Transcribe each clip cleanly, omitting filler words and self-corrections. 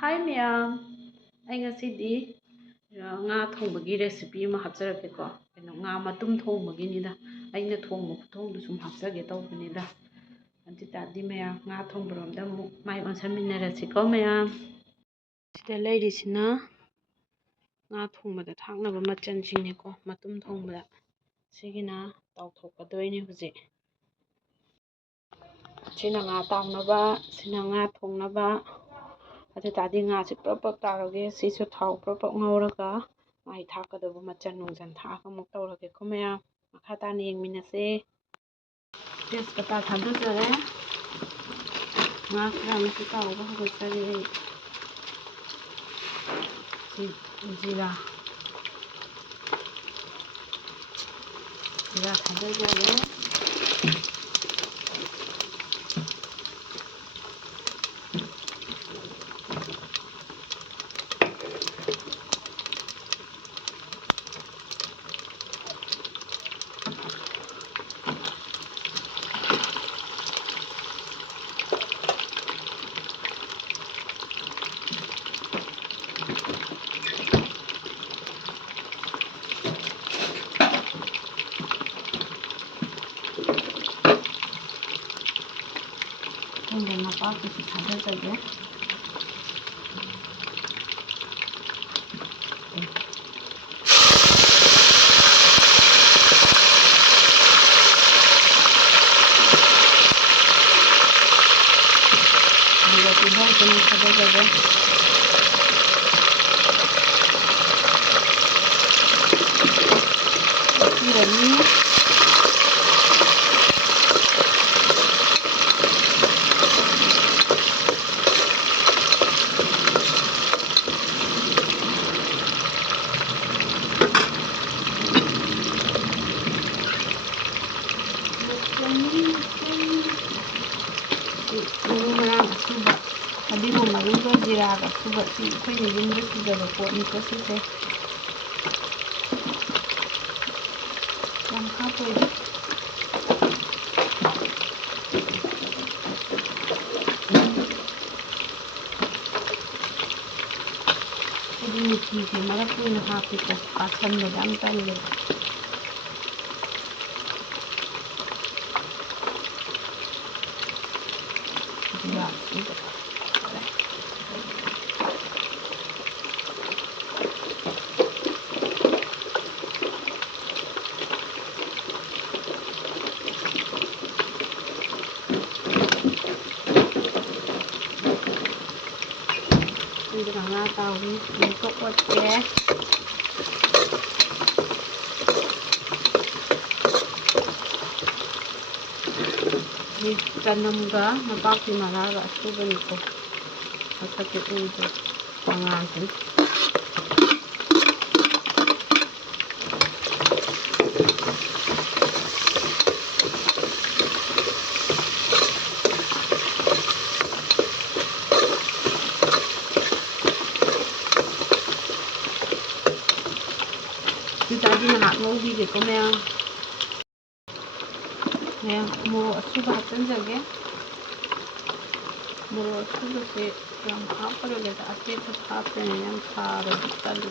ꯍꯥꯏ ꯃꯌꯥꯝ, ꯑꯩ ꯉꯁꯤꯗꯤ ꯉꯥ ꯊꯣꯡꯕꯒꯤ ꯔꯦꯁꯤꯄꯤ ꯑꯃ ꯍꯥꯞꯆꯔꯛꯀꯦꯀꯣ. ꯉꯥ ꯃꯇꯨꯝ ꯊꯣꯡꯕꯒꯤꯅꯤꯗ. ꯑꯩꯅ ꯊꯣꯡꯕ ꯈꯨꯊꯣꯡꯗꯨ ꯁꯨꯝ ꯍꯥꯞꯆꯒꯦ ꯇꯧꯕꯅꯤꯗ. ꯑꯗꯨ ꯇꯥꯔꯗꯤ ꯃꯌꯥꯝ ꯉꯥ ꯊꯣꯡꯕꯔꯣꯝꯗ ꯑꯃꯨꯛ ꯃꯥꯏ ꯑꯣꯟꯁꯟꯃꯤꯟꯅꯔꯁꯤꯀꯣ ꯃꯌꯥꯝ. ꯁꯤꯗ ꯂꯩꯔꯤꯁꯤꯅ ꯉꯥ ꯊꯣꯡꯕꯗ ꯊꯥꯛꯅꯕ ꯃꯆꯜꯁꯤꯡꯅꯦꯀꯣ. ꯃꯇꯨꯝ ꯊꯣꯡꯕꯗ ꯁꯤꯒꯤꯅ ꯇꯥꯎꯊꯣꯛꯀꯗꯣꯏꯅꯦ ꯍꯧꯖꯤꯛ. ꯁꯤꯅ ꯉꯥ ꯇꯥꯎꯅꯕ, ꯁꯤꯅ ꯉꯥ ꯊꯣꯡꯅꯕ. ꯑꯗꯨ ꯇꯥꯔꯗꯤ ꯉꯥꯁꯦ ꯄ꯭ꯔꯞ ꯄ꯭ꯔꯞ ꯇꯥꯎꯔꯒꯦ. ꯁꯤꯁꯨ ꯊꯥꯎ ꯄ꯭ꯔꯞ ꯄ꯭ꯔꯞ ꯉꯧꯔꯒ ꯃꯥꯏ ꯊꯥꯛꯀꯗꯧꯕ ꯃꯆꯜ ꯅꯨꯡꯖꯜ ꯊꯥꯛꯑꯒ ꯑꯃꯨꯛ ꯇꯧꯔꯒꯦꯀꯣ ꯃꯌꯥꯝ. ꯃꯈꯥ ꯇꯥꯅ ꯌꯦꯡꯃꯤꯟꯅꯁꯦ. ꯇꯦꯖꯄꯇꯥ ꯊꯥꯗꯖꯔꯦ. ꯉꯥ ꯈꯔ ꯑꯃꯁꯨ ꯇꯥꯎꯕ ꯍꯧꯒꯠꯆꯔꯤ ꯑꯩ. ꯖꯤꯔꯥ ꯊꯥꯗꯖꯔꯦ. ꯊꯨꯝꯒ ꯅꯄꯥꯛꯄꯤꯁꯨ ꯊꯥꯗꯖꯒꯦ. ꯑꯗꯨꯒ ꯇꯤꯜꯍꯧ ꯆꯅꯝ ꯊꯥꯗꯖꯒꯦ. ꯍꯥꯞꯄꯤꯔꯅꯤ. ꯃꯔꯨ ꯃꯔꯥꯡ ꯑꯁꯨꯕ, ꯐꯗꯤꯒꯣꯝ ꯃꯔꯨꯒ ꯖꯤꯔꯥꯒ ꯑꯁꯨꯕ, ꯁꯤ ꯑꯩꯈꯣꯏꯅ ꯌꯨꯝꯗ ꯁꯨꯖꯕ ꯄꯣꯠꯅꯤꯀꯣ ꯁꯤꯁꯦ. ꯌꯥꯝ ꯍꯥꯞꯄꯣꯏꯗ. ꯑꯩꯗꯤ ꯃꯤꯊꯤꯁꯦ ꯃꯔꯛꯇ ꯑꯣꯏꯅ ꯍꯥꯞꯄꯦꯀꯣ. ꯀꯥꯁꯟꯕꯗ ꯌꯥꯝ ꯇꯜꯂꯦꯕ. ꯖꯤꯔꯥ ꯑꯁꯨꯕ ꯑꯗꯨꯒ ꯉꯥ ꯇꯥꯎꯔꯤ ꯑꯃꯨꯛꯀ ꯑꯣꯠꯀꯦ. ꯆꯅꯝꯒ ꯅꯄꯥꯛꯄꯤ ꯃꯔꯥꯒ ꯑꯁꯨꯕꯅꯤꯀꯣ. ꯃꯁꯛꯇꯤ ꯎꯗ꯭ꯔꯦ ꯃꯉꯥꯜꯁꯤꯅ. ꯑꯗꯨꯇꯥꯔꯗꯤ ꯉꯥꯏꯍꯥꯛ ꯉꯧꯕꯤꯒꯦꯀꯣ ꯃꯌꯥꯝ. ꯃꯣꯔꯣꯛ ꯑꯁꯨꯕ ꯍꯥꯞꯆꯤꯟꯖꯒꯦ. ꯃꯣꯔꯣꯛ ꯑꯁꯨꯕꯁꯦ ꯌꯥꯝ ꯍꯥꯞꯄꯔꯣꯏꯒꯦꯗ. ꯑꯇꯦꯛꯄꯁꯨ ꯍꯥꯞꯇꯣꯏꯅꯦ. ꯌꯥꯝ ꯁꯥꯔꯗꯤ ꯇꯜꯂꯤ.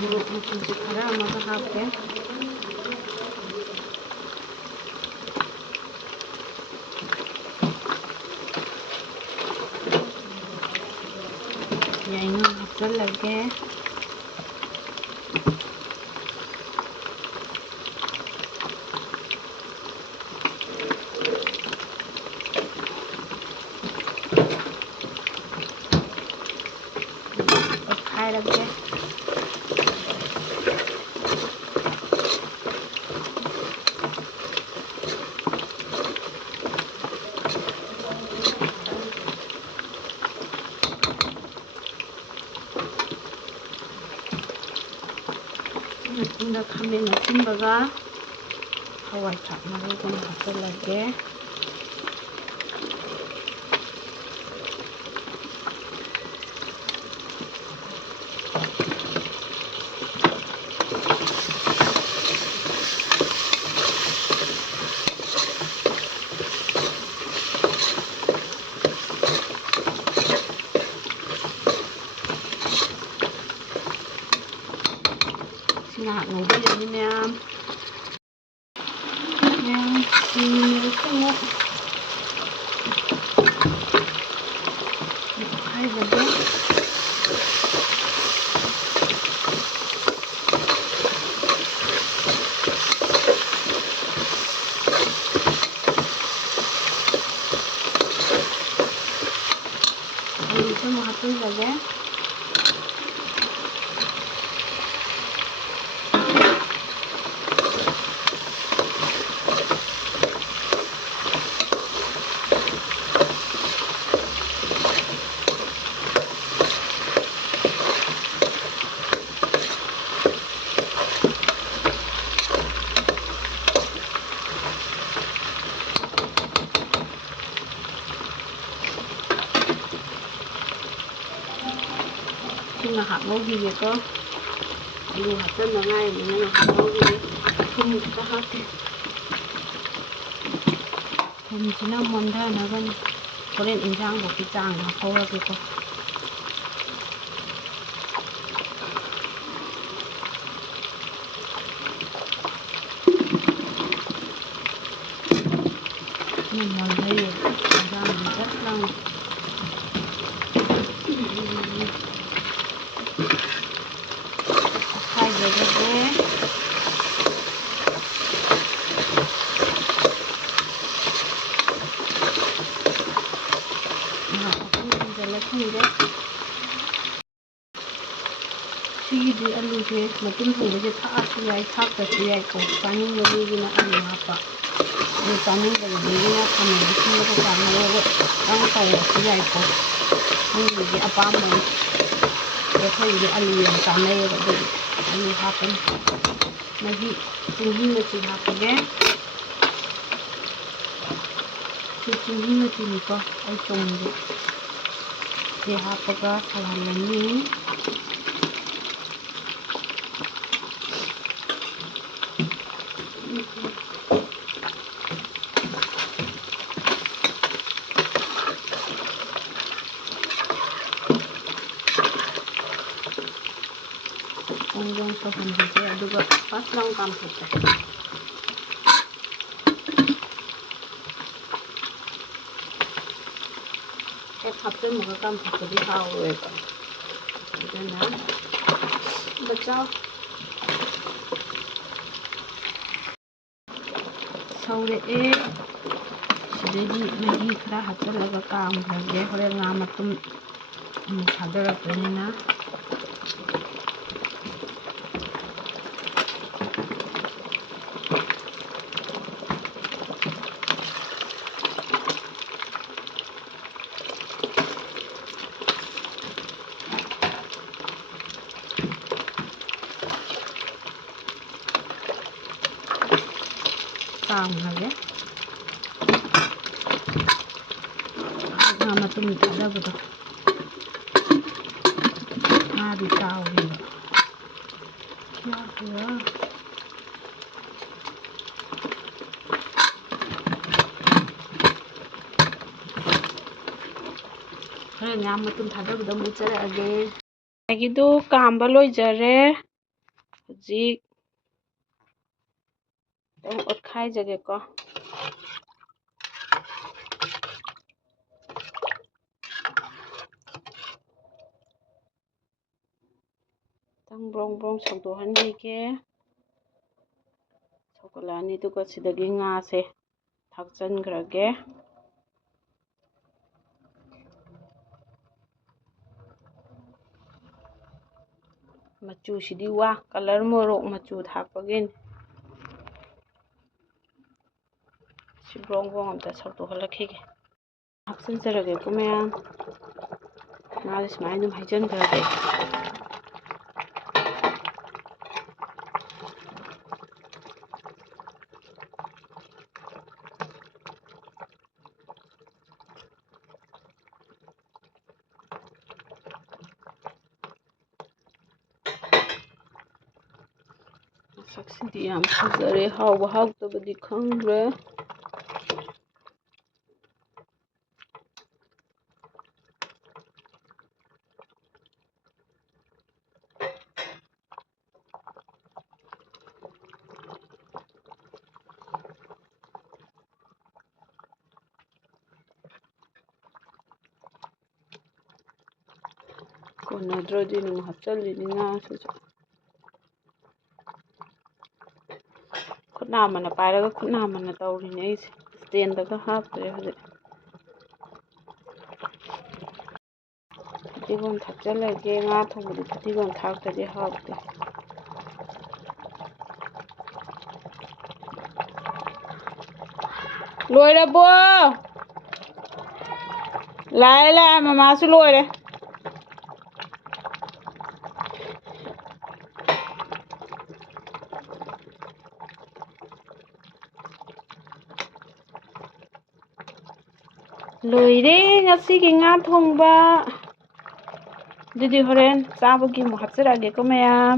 ꯃꯣꯔꯣꯛ ꯃꯆꯨꯁꯦ ꯈꯔ ꯑꯃꯒ ꯍꯥꯞꯀꯦ. ꯌꯥꯏꯉꯪ ꯍꯥꯞꯆꯤꯜꯂꯒꯦ. ꯑꯣꯠꯈꯥꯏꯔꯒꯦ. ꯃꯇꯨꯡꯗ ꯈꯥꯃꯦꯟ ꯑꯁꯤꯟꯕꯒ ꯍꯋꯥꯏ ꯊꯔꯥꯛ ꯃꯔꯨꯒ ꯍꯥꯞꯆꯤꯜꯂꯒꯦ. ꯉꯥꯏꯍꯥꯛ ꯉꯧꯕꯤꯔꯅꯤ ꯃꯌꯥꯝ ꯁꯤꯡꯁꯨ ꯑꯃꯨꯛ ꯍꯥꯏꯖꯒꯦ ꯑꯂꯨꯁꯨ ꯑꯃꯨꯛ ꯍꯥꯞꯆꯤꯟꯖꯒꯦ ꯉꯥꯏꯍꯥꯛ ꯉꯧꯈꯤꯒꯦꯀꯣ ꯑꯂꯨ ꯍꯥꯞꯆꯟꯕ ꯉꯥꯏꯔꯤꯕꯅꯤꯅ ꯉꯥꯏꯍꯥꯛ ꯉꯧꯈꯤꯒꯦ ꯊꯨꯝ ꯈꯤꯇ ꯍꯥꯞꯀꯦ ꯊꯨꯝꯁꯤꯅ ꯃꯣꯟꯊꯅꯕꯅꯤ ꯍꯣꯔꯦꯟ ꯏꯟꯖꯥꯡꯐꯥꯎꯒꯤ ꯆꯥꯡ ꯍꯥꯞꯍꯧꯔꯒꯦꯀꯣ ꯃꯣꯟꯊꯩꯌꯦ ꯏꯟꯖꯥꯡꯁꯤ ꯆꯠ ꯂꯥꯎꯅ ꯈꯥꯏꯖꯔꯒꯦ ꯁꯤꯒꯤꯗꯤ ꯑꯂꯨꯁꯦ ꯃꯇꯨꯝ ꯊꯣꯡꯕꯁꯦ ꯊꯥꯛꯑꯁꯨ ꯌꯥꯏ ꯊꯥꯛꯇ꯭ꯔꯁꯨ ꯌꯥꯏꯀꯣ ꯆꯥꯅꯤꯡꯕ ꯃꯤꯒꯤꯅ ꯑꯂꯨ ꯍꯥꯞꯄ ꯑꯗꯨ ꯆꯥꯅꯤꯡꯗꯕ ꯃꯤꯒꯤꯅ ꯈꯥꯃꯦꯟ ꯑꯁꯤꯟꯕꯒ ꯆꯥꯅꯔꯒ ꯈꯤꯇꯪ ꯇꯧꯔꯁꯨ ꯌꯥꯏꯀꯣ ꯃꯤꯒꯤꯗꯤ ꯑꯄꯥꯝꯕꯅꯤ ꯑꯗꯣ ꯑꯩꯈꯣꯏꯒꯤꯗꯤ ꯑꯂꯨ ꯌꯥꯝ ꯆꯥꯅꯩꯌꯦꯕ ꯑꯗꯨꯒꯤ ꯑꯂꯨ ꯍꯥꯞꯄꯅꯤ ꯃꯍꯤ ꯆꯦꯡꯍꯤ ꯃꯆꯨ ꯍꯥꯞꯄꯒꯦ ꯁꯤ ꯆꯦꯡꯍꯤ ꯃꯆꯨꯅꯤꯀꯣ ꯑꯩ ꯆꯣꯡꯁꯦ ꯁꯤ ꯍꯥꯞꯄꯒ ꯁꯧꯍꯜꯂꯅꯤ ꯕꯣꯡ ꯁꯧꯍꯟꯕꯤꯁꯦ ꯑꯗꯨꯒ ꯐꯥꯔꯁ ꯂꯥꯎꯟ ꯀꯥꯝꯊꯣꯛꯀꯦ ꯍꯦꯛ ꯍꯥꯞꯆꯤꯟꯕꯒ ꯀꯥꯝꯊꯣꯛꯄꯗꯤ ꯍꯥꯎꯔꯣꯏꯕ ꯑꯗꯨꯅ ꯕꯆꯥꯎ ꯁꯧꯔꯛꯑꯦ ꯁꯤꯗꯩꯗꯤ ꯃꯍꯤ ꯈꯔ ꯍꯥꯞꯆꯤꯜꯂꯒ ꯀꯥꯝꯈ꯭ꯔꯒꯦ ꯍꯣꯔꯦꯟ ꯉꯥ ꯃꯇꯨꯝ ꯑꯃꯨꯛ ꯊꯥꯗꯔꯛꯄꯅꯤꯅ ꯀꯥꯝꯈ꯭ꯔꯒꯦ ꯉꯥ ꯃꯇꯨꯝ ꯊꯥꯗꯕꯗꯣ ꯉꯥꯗꯤ ꯇꯥꯎꯔꯤꯕ ꯍꯣꯔꯦꯟ ꯉꯥ ꯃꯇꯨꯝ ꯊꯥꯗꯕꯗ ꯑꯃꯨꯛ ꯎꯠꯆꯔꯛꯑꯒꯦ ꯉꯁꯥꯏꯒꯤꯗꯨ ꯀꯥꯝꯕ ꯂꯣꯏꯖꯔꯦ ꯍꯧꯖꯤꯛ ꯑꯣꯠꯈꯥꯏꯖꯒꯦꯀꯣ ꯈꯤꯇꯪ ꯕ꯭ꯔꯣꯡ ꯕ꯭ꯔꯣꯡ ꯁꯧꯗꯣꯛꯍꯟꯕꯤꯒꯦ ꯁꯧꯒꯠꯂꯛꯑꯅꯤ ꯑꯗꯨꯒ ꯁꯤꯗꯒꯤ ꯉꯥꯁꯦ ꯊꯥꯛꯆꯤꯟꯈ꯭ꯔꯒꯦ ꯃꯆꯨꯁꯤꯗꯤ ꯋꯥ ꯀꯂꯔ ꯃꯣꯔꯣꯛ ꯃꯆꯨ ꯊꯥꯛꯄꯒꯤꯅꯤ ꯁꯤ ꯕ꯭ꯔꯣꯡ ꯕ꯭ꯔꯣꯡ ꯑꯝꯇ ꯁꯧꯗꯣꯛꯍꯜꯂꯛꯈꯤꯒꯦ ꯍꯥꯞꯆꯤꯟꯖꯔꯒꯦꯀꯣ ꯃꯌꯥꯝ ꯉꯥꯁꯦ ꯁꯨꯃꯥꯏꯅ ꯑꯗꯨꯝ ꯍꯩꯖꯤꯟꯈ꯭ꯔꯒꯦ ꯃꯁꯛꯁꯤꯗꯤ ꯌꯥꯝ ꯐꯖꯔꯦ ꯍꯥꯎꯕ ꯍꯥꯎꯇꯕꯗꯤ ꯈꯪꯗ꯭ꯔꯦ ꯀꯣꯟꯅꯗ꯭ꯔꯗꯤ ꯑꯗꯨꯝ ꯍꯥꯞꯆꯜꯂꯤꯅꯤ ꯉꯥꯁꯤꯁꯨ ꯈꯨꯠ ꯅꯥꯝꯃꯅ ꯄꯥꯏꯔꯒ ꯈꯨꯠ ꯅꯥꯝꯃꯅ ꯇꯧꯔꯤꯅꯦ ꯑꯩꯁꯦ ꯁ꯭ꯇꯦꯟꯗꯒ ꯍꯥꯞꯇ꯭ꯔꯦ ꯍꯧꯖꯤꯛ ꯐꯗꯤꯒꯣꯝ ꯊꯥꯛꯆꯜꯂꯒꯦ ꯉꯥ ꯊꯣꯡꯕꯗꯤ ꯐꯗꯤꯒꯣꯝ ꯊꯥꯛꯇ꯭ꯔꯗꯤ ꯍꯥꯎꯇꯦ ꯂꯣꯏꯔꯕꯣ ꯂꯥꯛꯑꯦ ꯃꯃꯥꯁꯨ ꯂꯣꯏꯔꯦ ꯂꯣꯏꯔꯦ ꯉꯁꯤꯒꯤ ꯉꯥ ꯊꯣꯡꯕ ꯑꯗꯨꯗꯤ ꯍꯣꯔꯦꯟ ꯆꯥꯕꯒꯤ ꯑꯃꯨꯛ ꯍꯥꯞꯆꯔꯛꯑꯒꯦꯀꯣ ꯃꯌꯥꯝ